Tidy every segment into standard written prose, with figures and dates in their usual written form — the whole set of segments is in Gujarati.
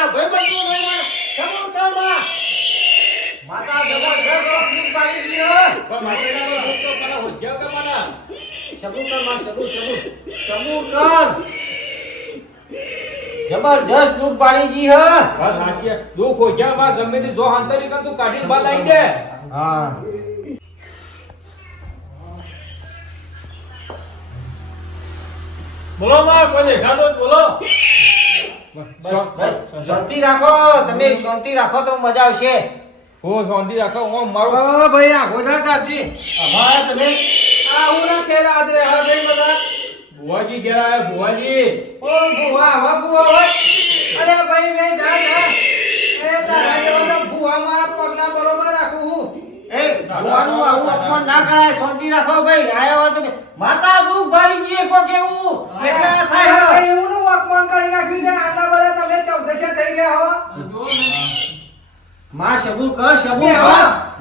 મારા ભાઈબંધો નહીં સબૂર કર માં માતા જબરદસ્ત ઓપનિંગ પાડી દી હે પણ માટેના તો પેલા હોજ્યા કરવાના સબૂર કર માં સબૂર કર જબરદસ્ત દુખ પાડી દી હે વાત સાચી દુખ હોજ્યા માં ગમે તે જો આંતરિક તું કાઢી બાલ આવી દે હા બોલો માં કોઈ દેખાતો બોલો શાંતિ રાખો તમે શાંતિ રાખો તો મજા આવશે હો શાંતિ રાખો હું મારું ભાઈ આ ગોધા કાપજી અમારા તમે આ ઉના ખેર આદરે હા ભાઈ બધા ભુવાજી ઘેર આયા ભુવાજી ઓ ભુવા હવા ભુવા હોય અરે ભાઈ મે જા એ તારા જેવા તો ભુવા મારા પગના બરોબર રાખું હું એ ભગવાનનું આવું અપમાન ના કરાય શાંતિ રાખો ભાઈ આયા હોય તમે માતા દુખ ભરી જીએ કો કેવું એટલે થાય હો એવું નું અપમાન કરી નાખ્યું છે આટલા બધા તમે ચૌદશે થઈ ગયા હો માં સબૂર કર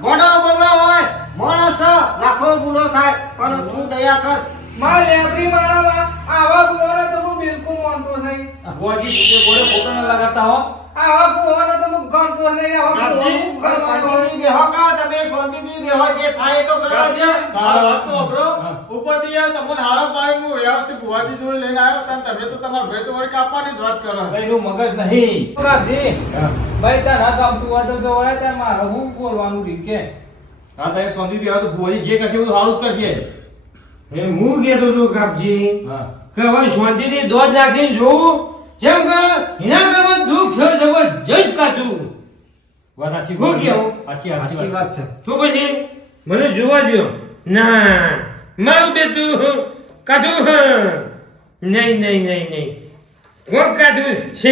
ગોડો બોલો હોય માણસ લાખો ગુનો થાય પણ તું દયા કર માર લેબરી મારામાં આવા ભુવાને તો હું બિલકુલ માનતો નહીં ભુવાજી પૂછે ગોળે ફોટો ન લગાતા હો આવા ભુવાને તો હું ગણતો નહીં આવા ભુવાનું શાંતિથી બેહો કા તમે શાંતિથી બેહો જે થાય તો કરવા દે તારો વાત તો અબરો ઉપરથી યાર તમને હારો પાડી હું વ્યવસ્થિત ભુવાજી જોડે લઈને આવ્યો તને તમે તો તમાર ભાઈ તો વળી કાપવાની જ વાત કરો એનું મગજ નહીં કાજી ભાઈ તારા કામ તું વાતો તો હોય ત્યાં મારે હું બોલવાનું રીકે હા તમે શાંતિ થી આવો તો ભુવાજી જે કરશે બધું સારું જ કરશે એ હું કહેતો હતો કાપજી હા કે હવે શાંતિથી દોધ નાખીને જોઉં જેમ કે એના ઘરમાં દુઃખ છે જબરજસ્ત કાચું વાત સાચી હું કેવું? સાચી વાત છે તો પછી મને જોવા દો ના મારું બેટું કાચું નહીં કોણ કાચું છે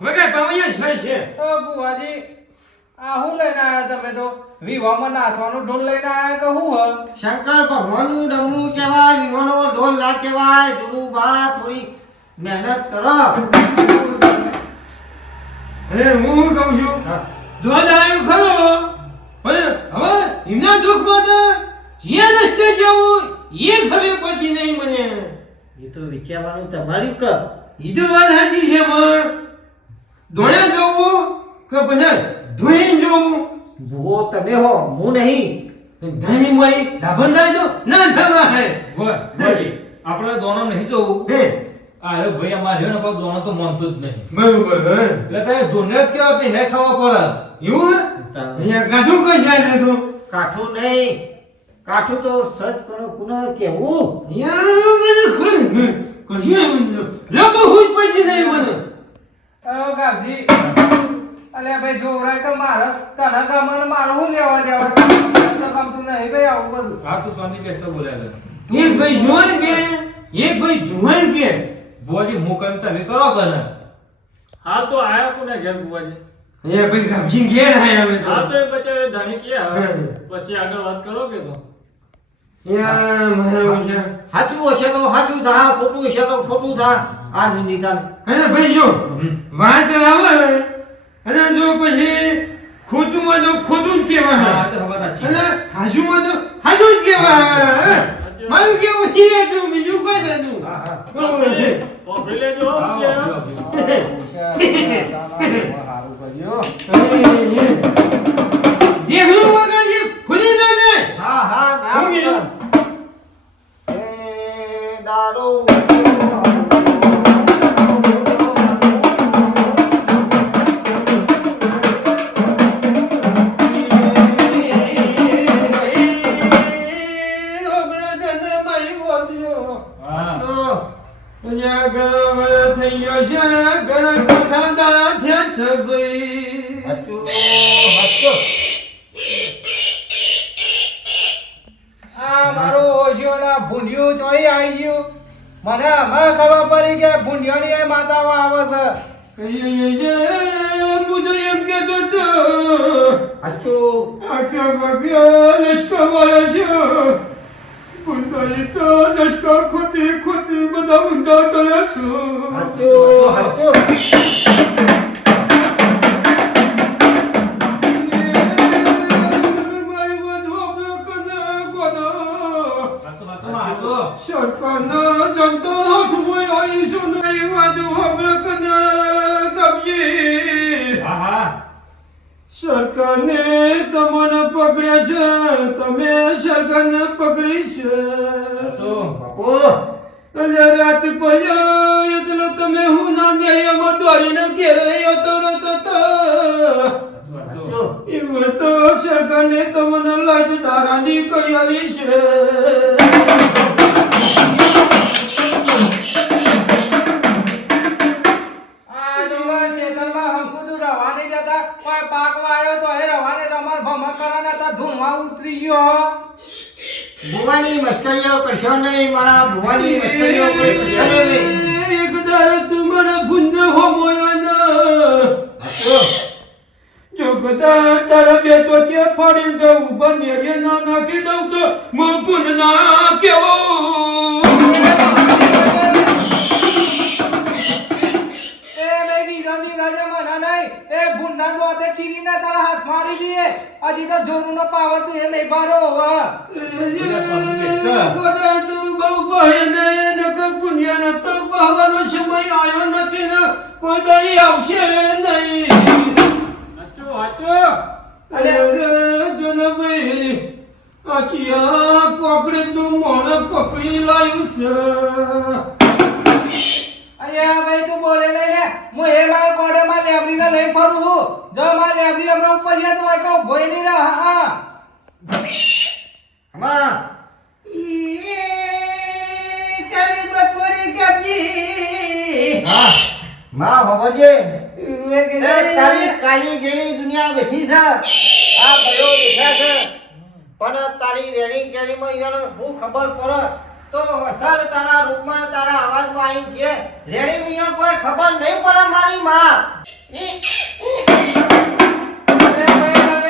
વગર પામૈયા છે ઓ ભુવાજી આ હું લઈને આયા તમે તો વિવાહમાં નાચવાનું ઢોલ લઈને આયા કે હું હ શંકર ભગવાનનું ડમરું કહેવાય વિવાનો ઢોલ ના કહેવાય જુનું બા થોડી મહેનત કરો અને હું કહું છું દોધ આવ્યો ખરો પણ હવે એમના દુઃખમાં તો જે રસ્તે જવું એ ખબર પડતી નહીં મને એ તો વિચારવાનું તમારી કર ઈ તો વાત સાચી છે પણ દોડ્યા જવું કે પછી ધોઈને જવું ભૂવો તમે હો હું નહીં ધણી મોઈ ધાબંદાય તો ના થવા હે ભુવાજી આપણે દોનો નહીં જોવું હે આ રે ભાઈ અમારે રહ્યો ને પણ દોનો તો માનતો જ નહીં બરોબર હે એટલે તમે ધોને જ કેવો કે નહીં ખાવા પડે એવું હે? અહીંયા ગાધું કઈ જાય તો કાઠું નહીં કાઠું તો સજ કરો કુનો કેવું લોકો હુજ પછી નહીં મને ઓ કાજી અલે ભાઈ જોરાય કે મારે તને ગમને મારે હું લેવા દેવા તો ગમતું નહીં ભાઈ આવું બધું હા તું શાંતિ બેસતો બોલ્યા કર એક ભાઈ જોન કે એક ભાઈ ધુવન કે ભુવાજી હું કેમ તમે કરો કે ને હાલ તો આયા કોને ઘેર ભુવાજી એ ભાઈ ગામજી ઘેર આયા અમે હા તો તો એ બચારે ધણી કે હવે પછી આગળ વાત કરો કે તો યા મારા ઓછા સાચું હશે તો સાચું થા ખોટું હશે તો ખોટું થા આ નિદાન અને ભાઈ જો વાત આવે અને જો પછી ખોટું હોય તો ખોટું જ હા કહેવાય તો ખબર સાચી અને હાજુ હોય તો હાજુ જ કહેવાય મારું કેવું એ હતું બીજું કોઈ નતું બરોબર છે કોફી લેજો હા, કે હા, હા. સારું કર્યો દેખલું વગાડીએ ખુલી ના ને હા હા ના હું કીધું? એ દારૂ આ મારો ઓશિયોના ભૂંડિયું ચોઈ આવી ગયું મને હમણાં ખબર પડી કે ભૂંડિયાની એ માતાઓ આવે છે હું તો એમ કેતો હતો અચૂ આખા વાગ્યા લશ્કર વાળા છે ગુંડાઈ તો લશ્કર ખોટી બધા ઊંધા કર્યા છો અચૂ તો સરકારના જનતા હાથમાં આવી છું નહીં વાદું હમણાં કબજી હા હા સરકારને તમને પકડ્યા છે તમે સરકારને પકડી છે શું બાપુ અને રાત પડ્યો એટલે તમે હું ના ન્યાયમાં દોડીને ઘેરે હતો એમાં તો સરકારને તમને લાજ દારાની કરી આલી છે આ જોવા શેતરમાં હંકુતું રવા નહીં જતા કોઈ પાક વાયો તો એ રવાને રમણ ભમણ કરવાના હતા ધૂળમાં ઉતરી ગયો ભુવાની મસ્કરીઓ કરશો નહીં મારા ભુવાની મસ્કરીઓ કોઈ કરશો નહીં એક દાડો તમારા ભૂંડ હોમોયાના બાપુ જો કદા તારા બે તો કે ફરી જવું બનેડે ના નાખી દઉં તો મો ભૂંડ ના કેવો એ મેં બીજાની રાજા માના નહીં એ ભૂંડા દોતે ચીરીને તારા હાથ મારી દીએ હજી તો જોરુનો પાવર તું એ નહીં બારો હોવા કદા તું બહુ બહે ને નક પુણ્ય તો બહવાનો સમય આવ્યો નથી ને કોઈ દઈ આવશે નહીં વાંચો અરે જનભાઈ આચિયા કોકડે તું મોણ પકડી લાયું છે અલ્યા ભાઈ તું બોલે નહીં લે હું એ મારા કોડેમાં લેબરીને લઈ ફરું હું જો મારા લેબરી હમણાં ઉપર જાય તો કોઈ કહું ભોય નહીં રહે હા હમા ઈ કાલી બપોરે કબજી હા માં હોબજે તારી કાલી ગેલી દુનિયા બેઠી છે આ ભયો બેઠા છે પણ તારી રેણી કેણીમાં ઈયોને હું ખબર પડે તો અસર તારા રૂપમાં તારા અવાજમાં આવીને કે રેણી ઈયોને કોઈ ખબર નહીં પડે મારી માં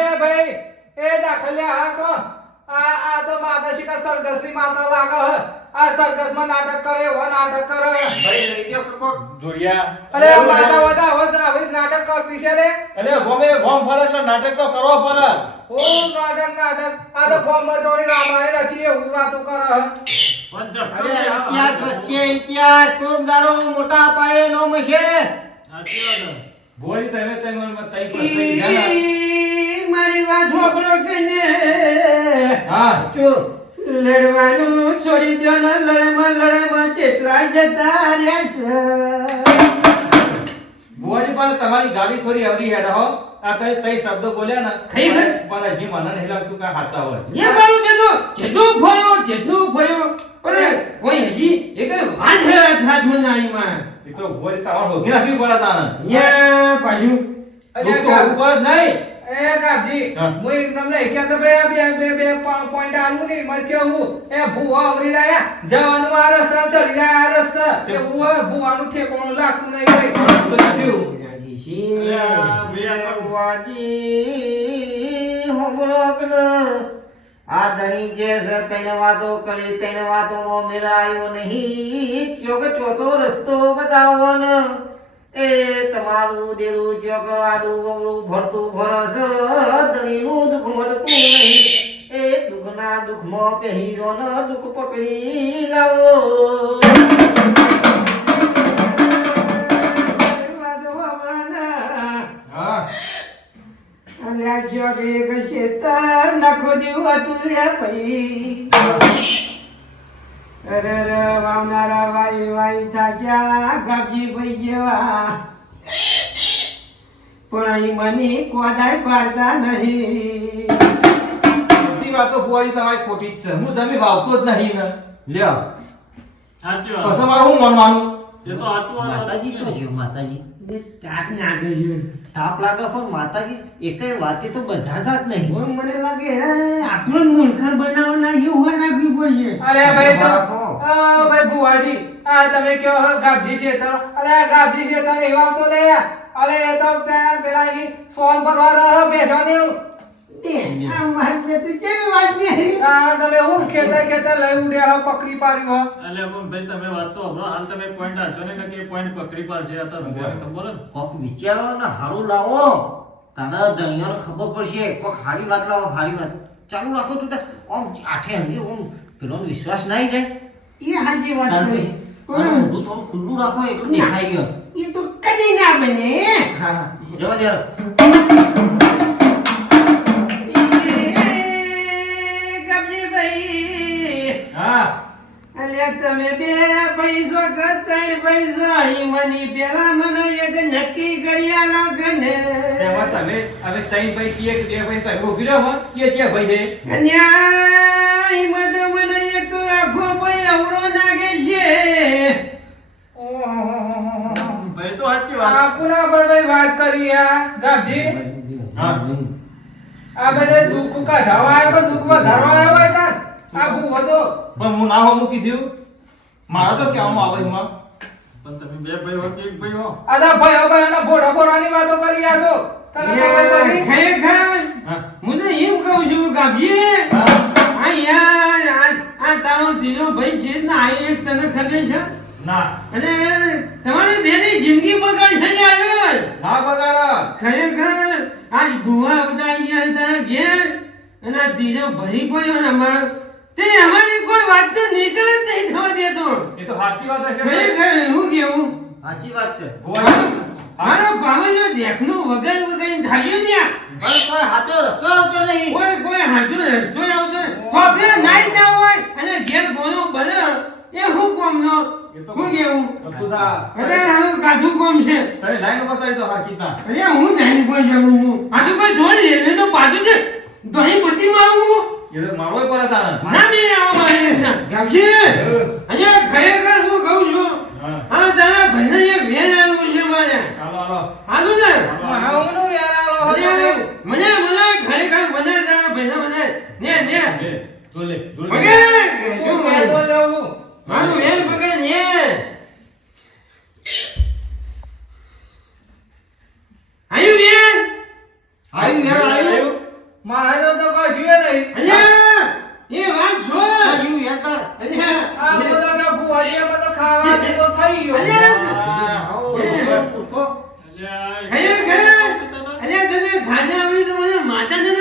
એ ભાઈ એ દાખલ્યા હા કો આ તો માતા શિકા સરગસની માતા લાગે હે આ સરગસમાં નાટક કરે એવો નાટક કરે ભાઈ લઈ ગયો કોક જોડિયા અરે આ માતા વદા હવે નાટક કરતી છે રે અલે ગોમે ગોમ ફરે એટલે નાટક તો કરવો પડે ઓ નાટક આ તો ફોર્મમાં જોડી રામાયણ રચી એવું વાતો કરે હે અરે ઇતિહાસ વચ્ચે ઇતિહાસ કોક દાડો મોટા પાયે નો મશે ભોઈ તમે મને તઈ પર થઈ ગયા મારી વાત હોબરો કે ને હા ચૂપ લડવાનું છોડી દો ને લડેમાં કેટલા જતા રહ્યા છે ભુવાજી પણ તમારી ગાડી થોડી અવરી હેડ હો આ તઈ શબ્દ બોલ્યા ને ખઈ ગઈ? પણ હજી મને નહીં લાગતું કે સાચા હોય એ મારું કીધું જેટલું ફર્યો પણ કોઈ હજી એક વાત હે હાથમાં નાની માં એ તો ભુવાજી તમારે હોગી નાખવી પડે તાને યા પાછું દુઃખ તો ઉપર જ નહીં એ ગાજી હા. હું એકદમ નહીં કહેતો બે પોઈન્ટ આલું નહીં મત કેવું એ ભૂવા અવરી લાયા જવાનું આ રસ્તા ચડી જાય આ રસ્તા એ ભૂવાનું ઠેકોણું લાગતું નહીં ભાઈ ભુવાજી હોબરો કે આ દણી કે છે તેને વાતો કરી તેને વાતોમાં મેળાયો નહીં ચોક ચોથો રસ્તો બતાવો ને એ તમારું દેરું ચોક આડું અવળું ફરતું ફરસ દણીનું દુઃખ મળતું નહીં એ દુઃખના દુઃખમાં પહેરીરો ને દુઃખ પકડી લાવો હા અલ્યા જોગ એક શેતર નાખો દેવું હતું રે ભાઈ અરે રે વાવનારા વાઈ થાજા ગાબજી ભાઈ જેવા પણ અહીં મને કોદાય પાડતા નહીં બધી વાતો ભુવાજી તમારી ખોટી જ છે હું જમી વાવતો જ નહીં ને લ્યો સાચી પછી વાત મારું હું માનવાનું એ તો સાચું વાત માતાજી તો જીવ માતાજી તાપ નાખે છે તાપ લાગે પણ માતાજી એકેય વાતે તો બંધાતા જ નહીં ઓય મને લાગે આપણને મૂર્ખા બનાવવાના એવું નાખવી પડશે અરે ભાઈ તો રાખો. ભાઈ ભુવાજી આ તમે કયો હો ગાબજી શેતર અરે આ ગાબજી શેતર એવા તો લે અરે એ તો પેલા એની સોન ભરવા રહ બેઠો ને આ મારી બેટી કેવી વાત નહીં આ તમે હું ખેતર લઈ ઉડ્યા હો પકડી પાડ્યો હો એટલે પણ ભાઈ તમે વાત તો હમણાં હાલ તમે પોઈન્ટ આલશો ને કે પોઈન્ટ પકડી પાડશે આ તો ભગવાનને ખબર ને કોક વિચારો ને હારું લાવો તને ધણીયાને ખબર પડશે કોક હારી વાત લાવો હારી વાત ચાલુ રાખો તું આમ આઠે અંગે આમ પેલો વિશ્વાસ નહીં જાય એ હાજી વાત તાર કરી. પછી આનું મોઢું થોડું ખુલ્લું રાખો એટલું દેખાઈ ગયો એ તો કદી ના બને. હા હા જવા દે હાલો. ગબજીભાઈ, હા અલ્યા તમે બે પૈસો કે ત્રણ પૈસા ઈમની પેલા મને એક નક્કી કરી આલો ગને. તેમાં તમે હવે ત્રણ ભાઈ છીએ કે બે ભાઈ તમે ઉભી રહો કે ભાઈ છે અન્યા ઈમાં તો મને એક આખો ભાઈ અવળો નાગે છે. ભાઈ તો સાચી વાત. આ કોના પર ભાઈ વાત કરી આ ગાજી? હા. આ બધે દુઃખ કાઢવા આવ્યો કે દુઃખ વધારવા આવ્યો હોય કાન? આ ભૂવો તો પણ હું ના હો મૂકી થયું મારા તો કહેવામાં આવે એમાં પણ તમે બે ભાઈ હો કે એક ભાઈ હો? આધા ભાઈઓ ભાઈઓના ભોળા ભોળાની વાતો કરી આ તો. તને ખબર પડી? ખરેખર હા હું તો એમ કહું છું ગાબજી, હા આ યાર આ તારો ત્રીજો ભાઈ છે ને આ એક તને ખબર છે ના અને તમારી બેની જિંદગી બગાડ છે યાર. ના બગાડો ખરેખર આજ ભૂવા આવતા અહીંયા તારા ઘેર અને આ ત્રીજો ભરી પડ્યો ને અમારો તે અમારી કોઈ વાત તો નીકળે જ નહીં થવા દેતો. એ તો સાચી વાત હશે ખરેખર હું કેવું સાચી વાત છે મારો પાવજો દેખનું વગર વગર ખાયું ને પણ કોઈ હાથો રસ્તો આવતો નહીં કોઈ હાજો રસ્તો આવતો નહીં. કોપરે નાઈ ના હોય અને ઘેર બોલો બને એ હું કોમનો હું કેવું બધું થા અરે આનું કાધું કોમ છે. તમે લાઈન બતાવી તો હાચી ના અરે હું નાઈ કોઈ જાઉં હું આ તો કોઈ જોઈ લે તો પાછું છે ઘણી બધી મારું હું એ તો મારોય પર હતા ના બે આવો મારે ગામજી અહીંયા ખરેખર હું કહું છું હા આ તારા ભાઈને એક વેન આવ્યું છે મારે હાલો હાલો હાલું ને મહાઉનો વ્યારાળો હતો તે. મને ખરેખર મને તારા ભાઈને મને ને એ જો લે જો લે વગર હું વેતો લેવું. મારું વેન વગર ને આયુ વેન આવ્યું યાર આવ્યું મારે તો કોઈ જીવે નહીં. અહીંયા એ વાત છોડ આવ્યું યાર તાર અહીંયા આ બધો કે ભૂવાજી અમે તો ખાવા દેવો ખાઈ ગયો. અલ્યા! આવો પૂરતો અલ્યા, ખરેખર અલ્યા તને ખાધા આવડી તો મને માતા તને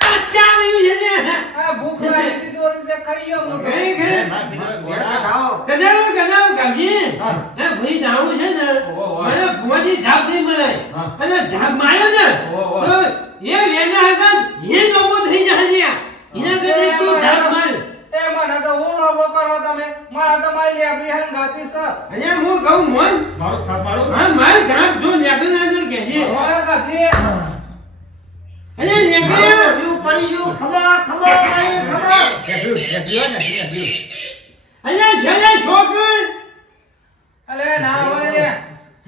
કાચા આવ્યું છે ને આ ભૂખ લાગી હતી તો રીતે ખાઈ ગયો હું તો. ખરેખર ના કીધું યાર ગોડા કઢાવો કદાવ ગામજી હા. એ ભાઈ જાવું છે ને ઓહો. મને ભુવાજી ધાપ નહીં મરાય હા. અને ધાપ માર્યો ને ઓહો. તો એ વેના હતા એ લોબો થઈ જશે એના કરતા તું ધાપ માર એ મને તો હું લોભો કરો તમે. મારે તો મારી લેબડી હંગાતી છે. અને હું કહું મોન મારો થાપ મારો હા માર ધાપ જો નેકળ ના જો કેજે હવે ગાતી. અને નેકળ જીવ પડી ગયું ખબર ખબર નહીં ખબર નેકળ્યું ને નેકળ્યું અને છેલ્લે છોકર અલે ના હોય રે.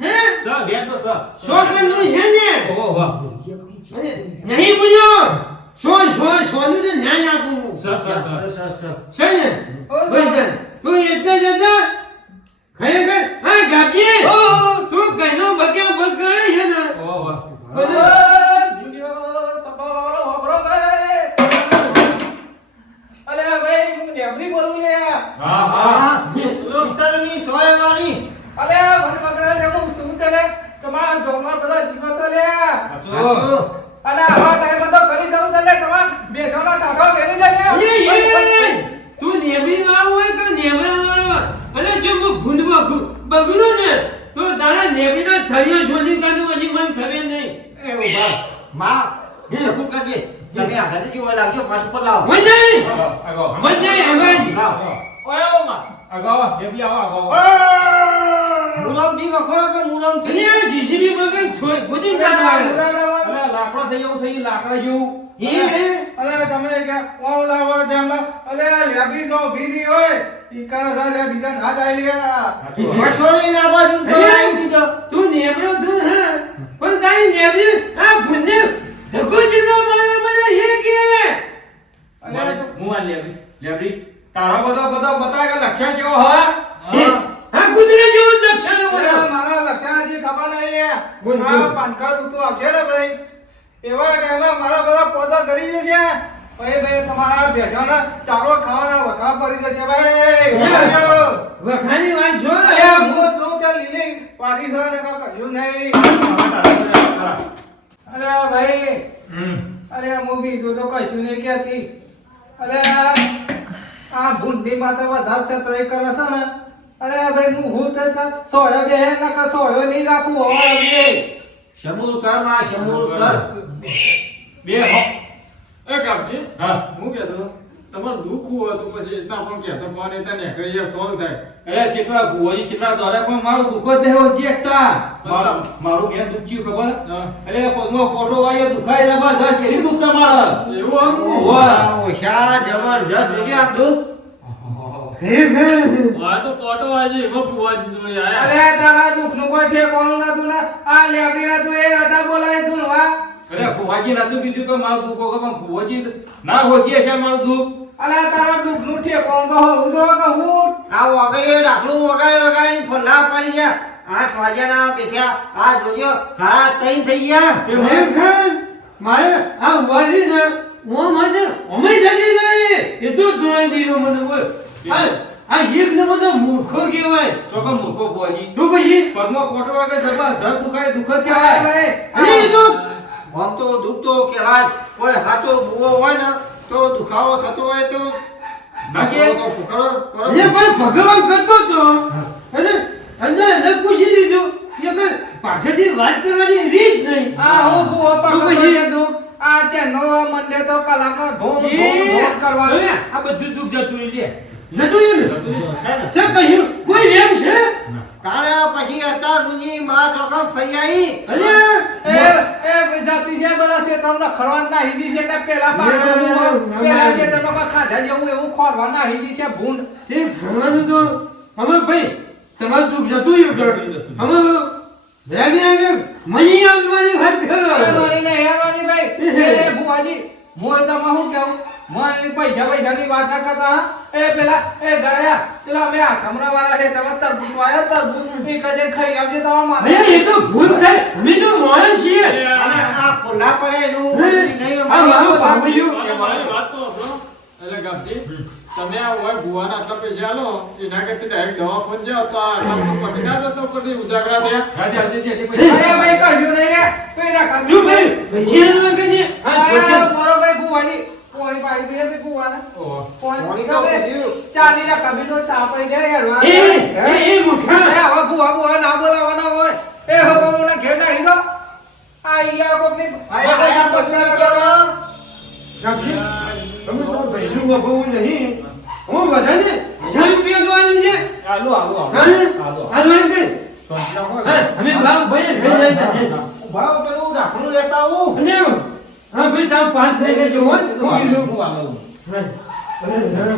હે સ બેન તો સ છોકર નું છે ને ઓહો વાહ અને નહીં বুঝো સોનું ને ન્યાય આપું હું. સ છે ને ભાઈ તું એટલે જતા ખરેખર હા ગાપજી તું કઈનો બક્યા બક કરે છે ને ઓહો વાહ બધું જુલિયો સપાવાળો હોબરો ભાઈ. અલે ભાઈ હું લેબડી બોલું લે. હા હા પિત્તળની સોય વાળી અલે મને મગર લે હું શું ચાલે તમારા જોમar બધા દિવસ લે. સાચું અલે આવા ટાઈમ તો કરી દઉં ચાલે તમાર બેસવાનો ટાઢો ઘેરી જાય. તું નેબી વાળો હોય તો નેબરા વાળો અને જો હું ભૂંડવા બગડું ને તો તારા નેબીના થળિયો શોધી કાઢું હજી મને ખબર નહીં. એ ઉભા માં સબૂત કરજે તમે આગળ જીવો લાવજો ફાટ પર લાવો હોય નહીં આગો હોય નહીં હવે લાવો ઓયો માં. આગો એ બી આવો આગો મુરમથી વખોડો કે મુરમથી અહીંયા જીસીબી મગર ખોદી કાઢવા અરે લાકડો થઈ જવું છે લાકડા જેવું અલે તમે કે ઓમ લાવો તેમ લાવ. અલે લેબડી જો ભીડી હોય ઈ કરે સાલે બીજા ના જાય લે. મસોડી ના બાજુ તો આવી દીધો તું નેબરો તું હા પણ તારી નેબરી આ ભૂંડે ધક્કો જીનો મને હે કે અલે હું આ લેબડી તારા બધો બતાવે કે લક્ષણ કેવો હોય આ કુદરે જેવું દક્ષિણ અલે બોલો મારા લખાજી ખબર નહીં લે. બોલ, બોલ. આ પાનકાર્ડ ઋતુ આવશે ને ભાઈ એવા ટાઈમે મારા બધા પોતા કરી જશે. ભાઈ તમારા ભેજાના ચારો ખાવાના વખા પડી જશે ભાઈ. વખાની વાત છો અલે હું શું કે લીલી પાડી છે ને કાંઈ કર્યું નહીં. અરે ભાઈ અરે હું બીજું તો કશું નહીં કહેતી. અરે આ ભૂંડી માં તો વધારે ચતરાઈ કરે છે ને અરે ભાઈ હું થતા સોયો બે નકા સોયો નહીં રાખું હવે બે શમૂલ કર માં શમૂલ કર બે હો એ કાપજી હા હું કહેતો હતો, તમારું દુઃખ હોય તો પછી એટલા પણ કહેતા પણ એટલા નીકળી જાય સોલ્વ થાય. અરે ચેટલા ભુવાજી ચેટલા દોરે પણ મારું દુઃખ જ નહીં હોતી એકતા મારું ઘેર દુઃખ થયું ખબર હા. અરે પગમાં ફોટો વાગ્યો દુખાય જબરજસ્ત એની દુઃખ છે મારા એવું આમ? ઓછા જબરજસ્ત જોજો આ દુઃખ આ તો ફોટો આજે એવો ફુવાજી જોડે આયા. અરે તારા દુઃખ નું કોઈ ઠેકોણું નતું ને આ લેબડી હતું એ હતા બોલાય તું આ અરે ભુવાજી નતું કીધું કે મારું દુઃખ હોય પણ ભુવાજી ના હોજી હશે મારું દુઃખ અરે તારા દુઃખ નું ઠેકોણું તો હોવું જો કે હું આ વગેરે ડાકલું વગાડી ફોલ્લા પડી ગયા 8 વાગ્યાના બેઠ્યા આ જોજો 3:30 થઈ ગયા મારે આ વારી ને હું મને અમે જતી નહીં એ તો ધોઈ દીધો મને બોલ આ એક ને બધો મૂર્ખો કહેવાય તો પણ મૂર્ખો ભુવાજી તો પછી પગમાં ફોટો વાગે જબરજસ્ત દુખાય દુઃખ જ ભાઈ કહેવાય ભાઈ અરે એ તો આમ તો દુઃખ તો કહેવાય કોઈ સાચો ભૂવો હોય ને તો દુખાવો થતો હોય તો ના કે તો ફુકરો કરો અરે પણ ભગવાન કરતો તો અને એને પૂછી દીધું કે ભાઈ પાછળથી વાત કરવાની રીત નહીં આ હું ભૂવો તો પકડો પછી છે દુઃખ આ ચેનો મંડે તો કલાકનો ધોમ એ, ધોમ ધોમ કરવા હવે આ બધું દુઃખ જતું રહી લે જતું રહ્યું ને છે ને છે કહ્યું કોઈ એમ છે તારે પછી હતા ગુંજી માં ચોકા ફરી આવી અરે એ જાતિ છે બધા ક્ષેત્રમાં ખરવાન ના હિજી છે કે પેલા પાડો પેલા ક્ષેત્રમાં ખાધા જેવું એવું ખોરવા ના હિજી છે ભૂંડ તે ભણવાનું તો અમે ભાઈ તમારું દુઃખ જતું રહ્યું અમે રાગી રાગી મજી આવવાની વાત કરો હેરવાની ને હેરવાની ભાઈ એ ભુવાજી હું તમે શું કહું મને પૈસાની વાત ના કરતા હા? એ પેલા એ ગયા પેલા અમે આથમરા વાળા છે તમે તરબૂચ વાળા તરબૂચ એક જ ખાઈ આવજે તમારા માથે અરે એ તો ભૂલ થાય અમે તો માણસ છીએ અને આ ફોલ્લા પડે એનું નહીં આ મારું બાબુયું મારી વાત તો સાંભળો. એટલે ગામજી, તમે આ હોય ભુવાના આટલા પૈસા આલો એના કરતા ડાયરેક્ટ દવાખાને જાઓ તો આ આટલા પટી ના જતો ઉપરથી ઉજાગરા થયા. હાજી હાજી હાજી અરે પછી ભાઈ કહ્યું નહીં રે કોઈ રાખા જો ભાઈ ભજીયાનું કહીએ બરો ભાઈ ભુવાજી કોણી પાઈ દે ભઈ ભુવાને ઓહો. કોણી તો બધું. ચાલી રાખા બી તો ચા પી દે હેરવા એ મુખા હવે ભુવા ભુવા ના બોલાવાના હોય એ હવે મને ઘેર ના હીરો આ ઈયા કોક ની આયા બધા કરો તમે તો ભઈલું વભાવું નહીં હું બધાને 1000 રૂપિયા દોવાની છે આલો આલો હા હાલો કે અમે ભાવ ભાઈ ભઈ જાય ભાવ પેલું ડાકલું લેતા આવું અને હા ભાઈ તાર 5 દઈને જો હોય તો કીધું હું આલો અરે